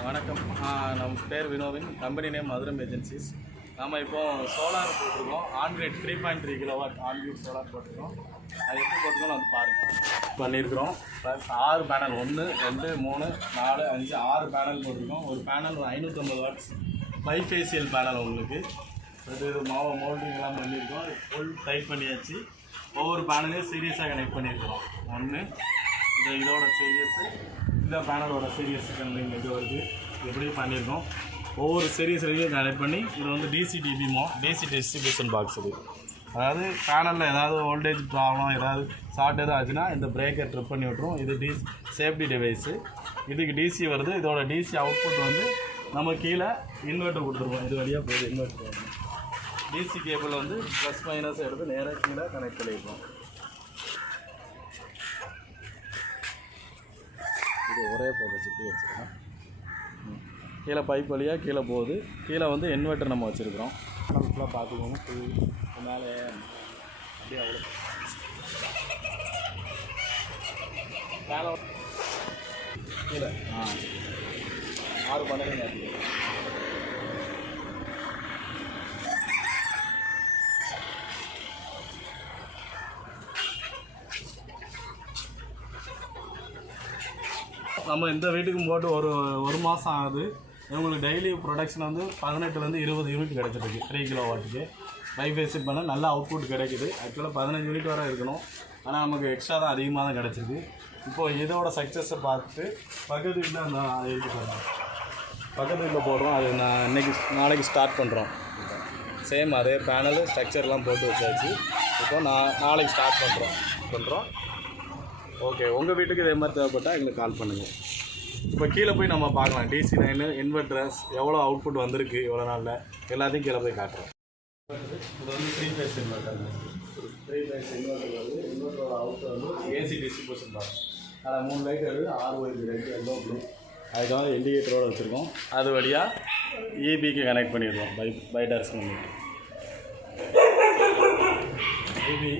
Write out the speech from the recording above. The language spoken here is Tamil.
வணக்கம். நம் நம்ம பேர் வினோவின். கம்பெனி நேம் மதுரம் ஏஜென்சிஸ் நம்ம இப்போது சோலார் போட்டிருக்கோம். On grid three point three kilowatt on grid solar போட்டிருக்கோம். அது எப்படி போட்டிருக்கோம் வந்து பாருங்கள் பண்ணியிருக்கிறோம். ப்ளஸ் ஆறு பேனல் ஒன்று ரெண்டு மூணு நாலு அஞ்சு ஆறு பேனல் போட்டிருக்கோம். ஒரு பேனல் ஒரு ஐநூற்றம்பது வாட்ஸ் பைஃபேசியல் பேனல் உங்களுக்கு. அது இது மாவு மோல்டிங்லாம் பண்ணியிருக்கோம். ஃபுல் டைட் பண்ணியாச்சு. ஒவ்வொரு பேனலையும் சீரியஸாக கனெக்ட் பண்ணியிருக்கிறோம். ஒன்று இந்த இதோட சீரியஸு இந்த பேனலோட சீரியஸ் கன்லிங் இது வருது. எப்படி பண்ணியிருக்கோம். ஒவ்வொரு சீரியஸ்லையும் கனெக்ட் பண்ணி இது வந்து டிசி டிபிமோ டிசி டிஸ்ட்ரிபியூஷன் பாக்ஸ் இது. அதாவது பேனலில் ஏதாவது வோல்டேஜ் ப்ராப்ளம் ஏதாவது ஷார்ட் எதாவது ஆச்சுன்னா இந்த பிரேக்கர் ட்ரிப் பண்ணி விட்ரும் இது டி சேஃப்டி டிவைஸு இதுக்கு டிசி வருது. இதோட டிசி அவுட்புட் வந்து நம்ம கீழே இன்வெர்ட்டர் கொடுத்துருவோம் இது வழியாக போகுது இன்வெர்ட்டர் டிசி கேபிள் வந்து ப்ளஸ் மைனஸ் எடுத்து நேராக கீழே கனெக்ட் பண்ணியிருக்கோம் ஒரே போக சுற்றி வச்சுருக்கோம். கீழே பைப் வழியாக கீழே போகுது. கீழே வந்து இன்வெர்ட்டர் நம்ம வச்சுருக்கிறோம். ஃபுல்லாக பார்த்துக்கோங்க ஃபுல் மேலே அப்படியே அவ்வளோ மேலே கீழே. ஆ. ஆறு பண்ணுறீங்க நம்ம இந்த வீட்டுக்கும் போட்டு ஒரு ஒரு மாதம் ஆகுது. இவங்களுக்கு டெய்லி ப்ரொடக்ஷன் வந்து பதினெட்டுலேருந்து இருபது யூனிட் கிடச்சிருக்கு த்ரீ கிலோ வாட்டுக்கு பைஃபேசிட் பண்ண நல்ல அவுட்புட் கிடைக்குது. ஆக்சுவலாக பதினஞ்சு யூனிட் வரை இருக்கணும். ஆனால் நமக்கு எக்ஸ்ட்ரா தான் அதிகமாக தான் கிடச்சிருக்கு. இப்போது இதோட சக்ஸஸை பார்த்துட்டு பக்கத்து வீட்டில் அந்த எழுதி பாருங்க பக்கத்து வீட்டில் போடுறோம். அது நான் இன்றைக்கி நாளைக்கு ஸ்டார்ட் பண்ணுறோம் சேம் அதே பேனல் ஸ்ட்ரக்சர்லாம் போட்டு வச்சாச்சு. இப்போ நான் நாளைக்கு ஸ்டார்ட் பண்ணுறோம் பண்ணுறோம் ஓகே உங்கள் வீட்டுக்கு இதே மாதிரி தேவைப்பட்டால் எங்களுக்கு கால் பண்ணுங்கள் இப்போ கீழே போய் நம்ம பார்க்கலாம். டிசி நைனு இன்வெர்டர்ஸ் எவ்வளோ அவுட்புட் வந்திருக்கு இவ்வளோ நாளில்? எல்லாத்தையும் கீழே போய் காட்டுறோம். இது வந்து three phase inverter three phase inverter வந்து இன்வெர்டரோட அவுட் வந்து ஏசி டிஸ்ட்ரிபியூஷன் பாக்ஸ் அதில் மூணு லைட் வருது ஆறு ஒயிட் ரெட் எல்லோ ப்ளூ அதுக்காக இண்டிகேட்டரோட வச்சுருக்கோம். அது வழியாக இபிக்கு கனெக்ட் பண்ணிடுறோம் பை பை டைரக்ஷன் பண்ணிட்டு இபி